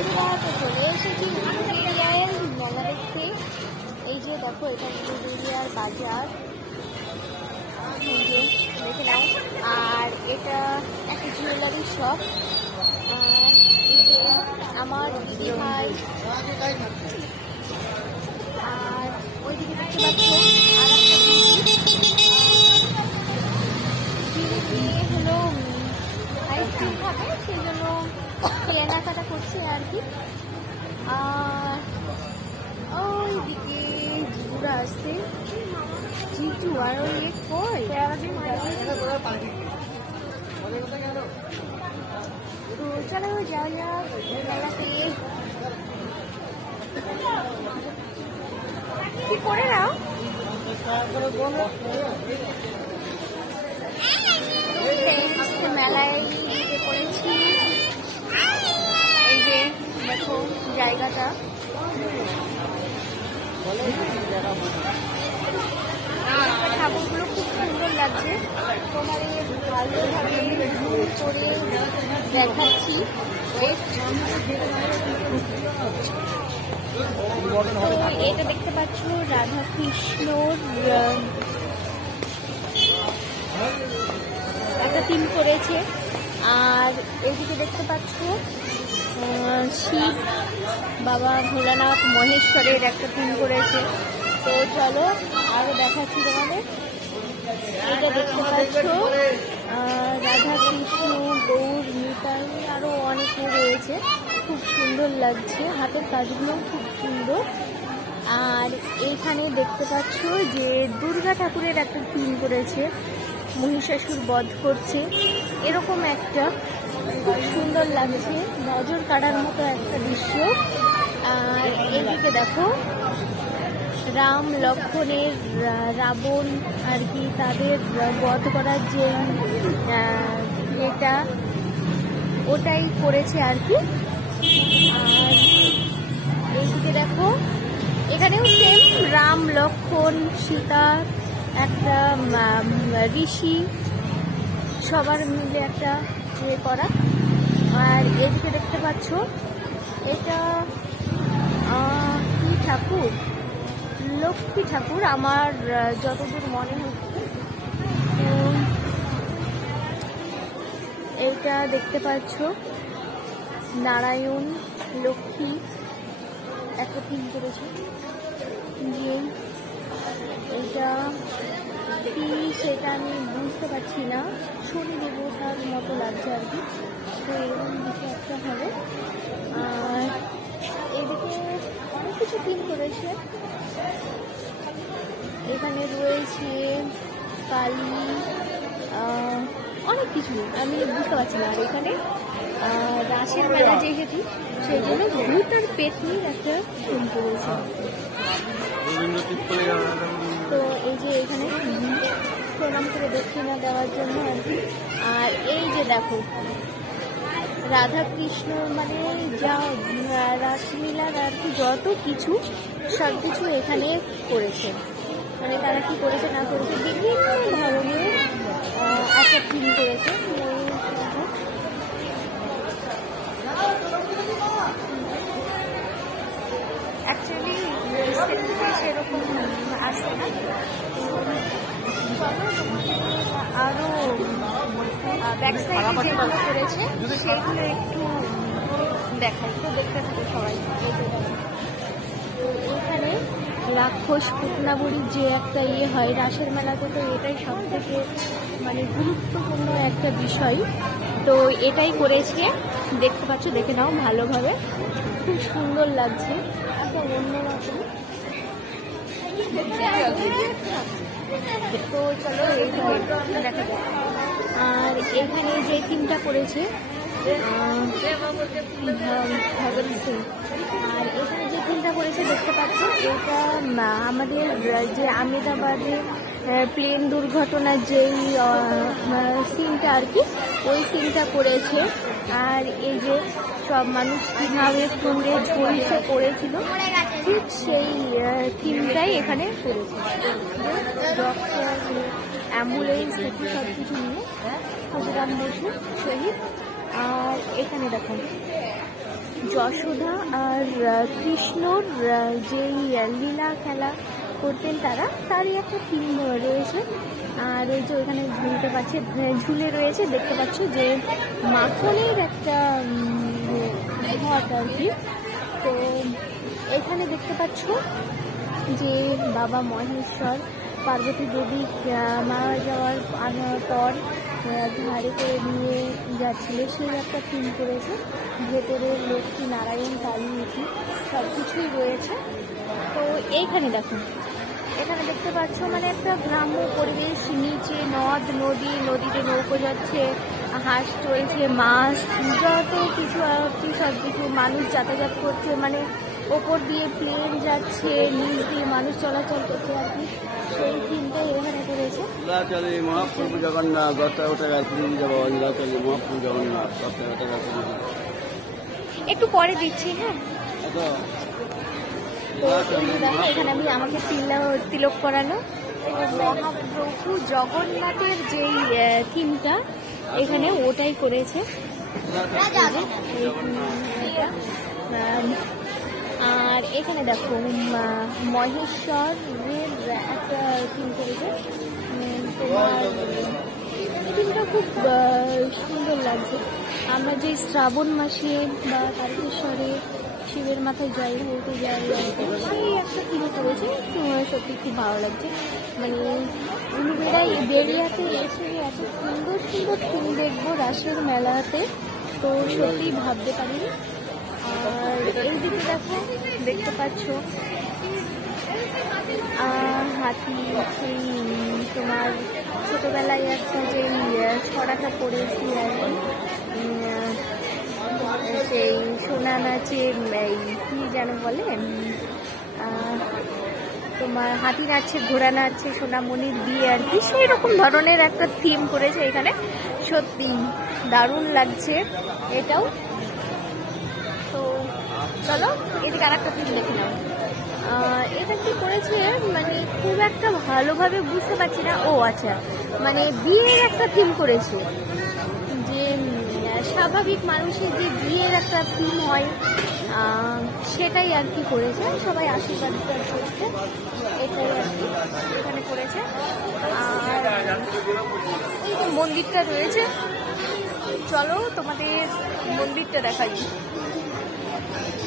বন্ধুরা, তো চলে এসেছি উলুবেড়িয়ার মেলা দেখতে। এই যে দেখো, এটা উলুবেড়িয়ার বাজার, এই যে দেখে নাও। আর এটা একটা জুয়েলারি শপ। আর এই যে আমার দিদি ভাই, আর ওইদিকে দেখতে পাচ্ছ আর একটা দিদি হলো আইসক্রিম খাবে, সেই জন্য কেনাকাটা করছে আর কি। আর ওইদিকে জিজুরা আসছে, জিজু আর ওই এক কই। তো চলো যাও যাক মেলাতে। কি করে নাও, মেলায় ঢুকে পড়েছি। এই যে দেখো জায়গাটা, ঠাকুরগুলো খুব সুন্দর লাগছে। তোমার ভালোভাবে জুম করে দেখাচ্ছি। তো এটা দেখতে পাচ্ছ রাধা কৃষ্ণর একটা থিম করেছে। আর এদিকে দেখতে পাচ্ছ শিব বাবা ভোলানাথ মহেশ্বরের একটা থিম করেছে। তো চলো আরো দেখাচ্ছি তোমাদের। এটা দেখতে পাচ্ছ রাধা কৃষ্ণ, গৌর, নিতাই, আরো অনেকে রয়েছে। খুব সুন্দর লাগছে, হাতের কাজগুলো খুব সুন্দর। আর এইখানে দেখতে পাচ্ছ যে দুর্গা ঠাকুরের একটা থিম করেছে, মহিষাসুর বধ করছে, এরকম একটা খুব সুন্দর লাগছে, নজর কাড়ার মতো একটা দৃশ্য। আর এদিকে দেখো রাম লক্ষ্মণের রাবণ আর কি, তাদের বধ করার যে এটা ওটাই করেছে আর কি। আর এইদিকে দেখো এখানেও সেম রাম লক্ষ্মণ সীতা, একটা ঋষি, সবার মিলে একটা ইয়ে করা। আর এদিকে দেখতে পাচ্ছ এটা কি ঠাকুর, লক্ষ্মী ঠাকুর আমার যতদূর মনে হচ্ছে। এইটা দেখতে পাচ্ছ নারায়ণ লক্ষ্মী একটা থিম করেছে। যে এইটা কি সেটা আমি বুঝতে পারছি না, শনি দেবতার মতো লাগছে আর কি। তো এরকম দিকে একটা হবে। আর এদিকে অনেক কিছু থিম করেছে। এখানে রয়েছে কালী, অনেক কিছু আমি বুঝতে পারছি না। আর এখানে রাসের মেলা যেহেতু, সেই জন্য ভূত আর পেতনির একটা থিম করেছে। তো এই যে এখানে প্রণাম করে দক্ষিণা দেওয়ার জন্য আর কি। আর এই যে দেখো রাধা কৃষ্ণ মানে যা রাসলীলার আর কি যত কিছু সব কিছু এখানে করেছে। মানে তারা কি করেছে না করেছে বিভিন্ন ধরনের একটা থিম করেছে। অ্যাকচুয়ালি সেরকম আসছে না। আরো ব্যাক সাইডে যেগুলো করেছে সেগুলো একটু দেখাই, তো দেখতে থাকো সবাই। এখানে রাক্ষস পুতনাবলীর যে একটা ইয়ে হয় রাসের মেলাতে, তো এটাই সব থেকে মানে গুরুত্বপূর্ণ একটা বিষয়। তো এটাই করেছে, দেখতে পাচ্ছ, দেখে নাও ভালোভাবে, খুব সুন্দর লাগছে, একটা অন্যরকম। তো চলো এইখানে দেখা যায়। আর এখানে যে থিমটা করেছে ভগৎ সিং, আর এখানে যে থিমটা করেছে দেখতে পাচ্ছ, এটা আমাদের যে আহমেদাবাদে প্লেন দুর্ঘটনার যেই সিনটা আর কি, ওই সিনটা করেছে। আর এই যে সব মানুষ কীভাবে পুড়ে ঝলসে পড়েছিল, ঠিক সেই থিমটাই এখানে করেছে। ডক্টর, অ্যাম্বুলেন্স, সব কিছু নিয়ে ক্ষুদিরাম বসু শহীদ। আর এখানে দেখুন যশোদা আর কৃষ্ণর যেই লীলা খেলা করতেন তারই একটা থিম রয়েছে। আর ওই যে ওইখানে ঝুলে রয়েছে, দেখতে পাচ্ছ যে মাখনের একটা ঘট আর কি। তো এখানে দেখতে পাচ্ছ যে বাবা মহেশ্বর পার্বতী দেবী মারা যাওয়ার পর ঘাড়ে করে নিয়ে যাচ্ছিল, সেই একটা থিম করেছে। ভেতরে লক্ষ্মী নারায়ণ কালী সব কিছুই রয়েছে। তো এইখানে দেখো, এখানে দেখতে পাচ্ছ মানে একটা গ্রাম্য পরিবেশ, নিচে নদ নদী, নদীতে নৌকো যাচ্ছে, হাঁস চলছে, মাছ, যত কিছু আর কি সব কিছু, মানুষ যাতায়াত করছে, মানে ওপর দিয়ে প্লেন যাচ্ছে, নিচ দিয়ে মানুষ চলাচল করছে আর কি, সেই থিমটাই এখানে করেছে। মহাপ্রভু জগন্নাথ মহাপ্রভু জগন্নাথ একটু পরে দিচ্ছি। হ্যাঁ, তো দেখো এখানে আমি আমাকে তিলক করানো মহাপ্রভু জগন্নাথের যেই থিমটা এখানে ওটাই করেছে। আর এখানে দেখো মহেশ্বরের একটা থিম করেছে। তোমার থিমটা খুব সুন্দর লাগছে। আমরা যে শ্রাবণ মাসে বা তারকেশ্বরে শিবের মাথায় জল ঢালতে যাই, সেই একটা থিম করেছে। সত্যি খুব ভালো লাগছে। মানে বেরিয়াতে এসে এত সুন্দর সুন্দর থিম দেখবো রাসের মেলাতে, তো সত্যি ভাবতে পারিনি। আর এই দিকে দেখো, দেখতে পাচ্ছ হাতি, সেই তোমার ছোটবেলায় একটা যে ছড়াটা পড়েছি আর কি, সেই সোনা নাচে কি যেন বলে, তোমার হাতি নাচছে, ঘোড়া নাচছে, সোনামণির বিয়ে আর কি, সেই রকম ধরনের একটা থিম করেছে এখানে। সত্যি দারুণ লাগছে এটাও। তো চলো এদিকে আর একটা থিম দেখে নাও। এটা কি করেছে মানে খুব একটা ভালোভাবে বুঝতে পারছি না। ও আচ্ছা, মানে বিয়ের একটা থিম করেছে, যে স্বাভাবিক মানুষের যে বিয়ের একটা থিম হয় সেটাই আর কি করেছে। সবাই আশীর্বাদ করছে, এটাই আর কি এখানে করেছে। আর এই যে মন্দিরটা রয়েছে, চলো তোমাদের মন্দিরটা দেখাই।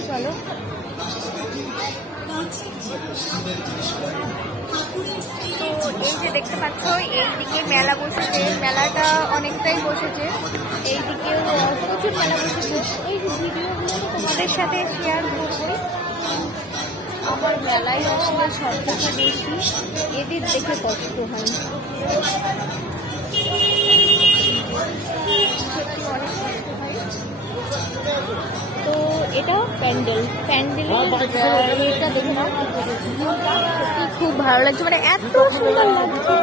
চলো, তো এই যে দেখতে পাচ্ছ এইদিকে মেলা বসেছে, মেলাটা অনেকটাই বসেছে, এইদিকেও প্রচুর মেলা বসেছে। এই যে ভিডিওগুলো তোমাদের সাথে শেয়ার করবো। আমার মেলায় আসলে সব থেকে বেশি এদের দেখে কষ্ট হয়, সত্যি অনেক কষ্ট হয়। তো এটা প্যান্ডেলটা দেখে নাও, সত্যি খুব ভালো লাগছে, মানে এত সুন্দর লাগছে।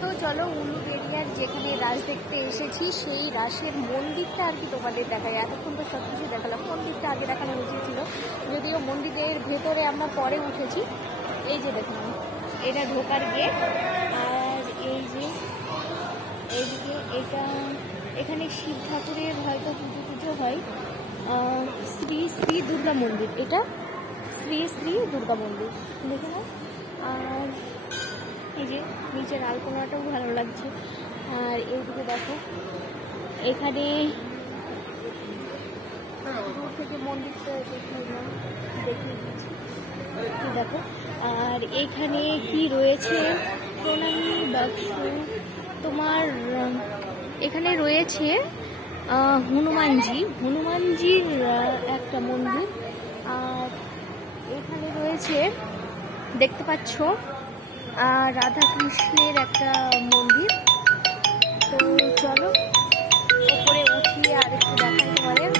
তো চলো উলুবেড়িয়ার যেখানে রাস দেখতে এসেছি সেই রাসের মন্দিরটা আর কি তোমাদের দেখায়। এতক্ষণ তো সব কিছু দেখালাম, মন্দিরটা আগে দেখানো উচিত ছিল, যদিও মন্দিরের ভেতরে আমরা পরে উঠেছি। এই যে দেখুন, এটা ঢোকার গেট। আর এই যে এইদিকে এটা, এখানে শিব ঠাকুরের হয়তো পুজো হয়, শ্রী শ্রী দুর্গা মন্দির, এটা শ্রী শ্রী দুর্গা মন্দির, দেখে নাও। আর এই যে নিচের আলপনাটাও ভালো লাগছে। আর এইদিকে দেখো, এখানে দূর থেকে মন্দিরটা দেখিয়ে দিচ্ছি, দেখো। আর এখানে কি রয়েছে, প্রণামী বাক্স, তোমার এখানে রয়েছে হনুমানজির একটা মন্দির। আর এখানে রয়েছে দেখতে পাচ্ছ রাধা কৃষ্ণের একটা মন্দির। তো চলো উপরে উঠিয়ে আর একটু দেখাই তোমাদের।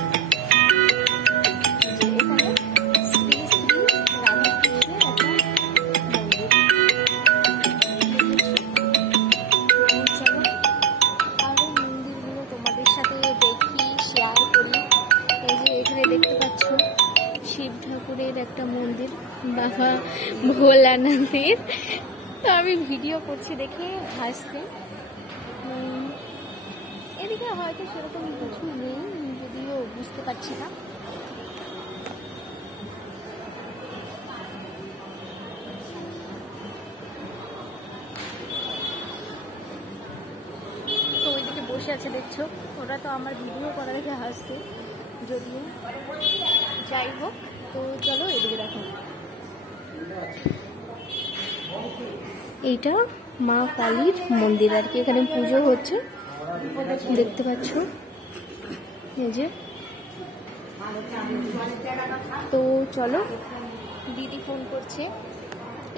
শিব ঠাকুরের একটা মন্দির, বাবা ভোলানাথের। তো আমি ভিডিও করছি দেখে হাসছে। এদিকে হয়তো সেরকম কিছু নেই, যদিও বুঝতে পারছি না। তো ওইদিকে বসে আছে দেখছো, ওরা তো আমার ভিডিও করা দেখে হাসছে, যদিও যাই হোক। তো চলো এদিকে দেখো, এইটা মা কালীর মন্দির আর কি, এখানে পুজো হচ্ছে দেখতে পাচ্ছ এই যে। তো চলো, দিদি ফোন করছে,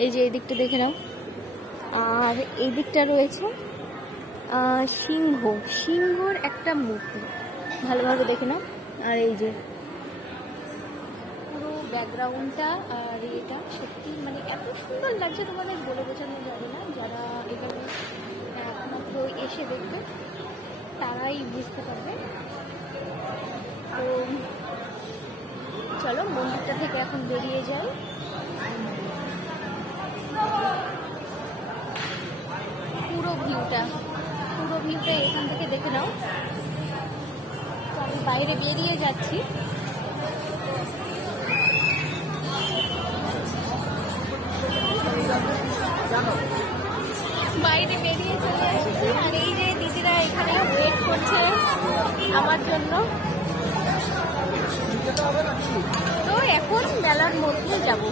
এই যে এই দিকটা দেখে নাও। আর এই দিকটা রয়েছে সিংহর একটা মূর্তি, ভালোভাবে দেখে নাও। আর এই যে পুরো ব্যাকগ্রাউন্ডটা, আর এটা সত্যি মানে এত সুন্দর লাগছে, তোমাদের বলে বোঝানো যাবে না। যারা এখানে একমাত্র এসে দেখবে তারাই বুঝতে পারবে। তো চলো মন্দিরটা থেকে এখন বেরিয়ে যাই। পুরো ভিউটা এখান থেকে দেখে নাও। তো আমি বাইরে বেরিয়ে যাচ্ছি। বাইরে বেরিয়ে চলে এসেছি, আর এই যে দিদিরা এখানে ওয়েট করছে আমার জন্য। তো এখন মেলার মধ্যে যাব।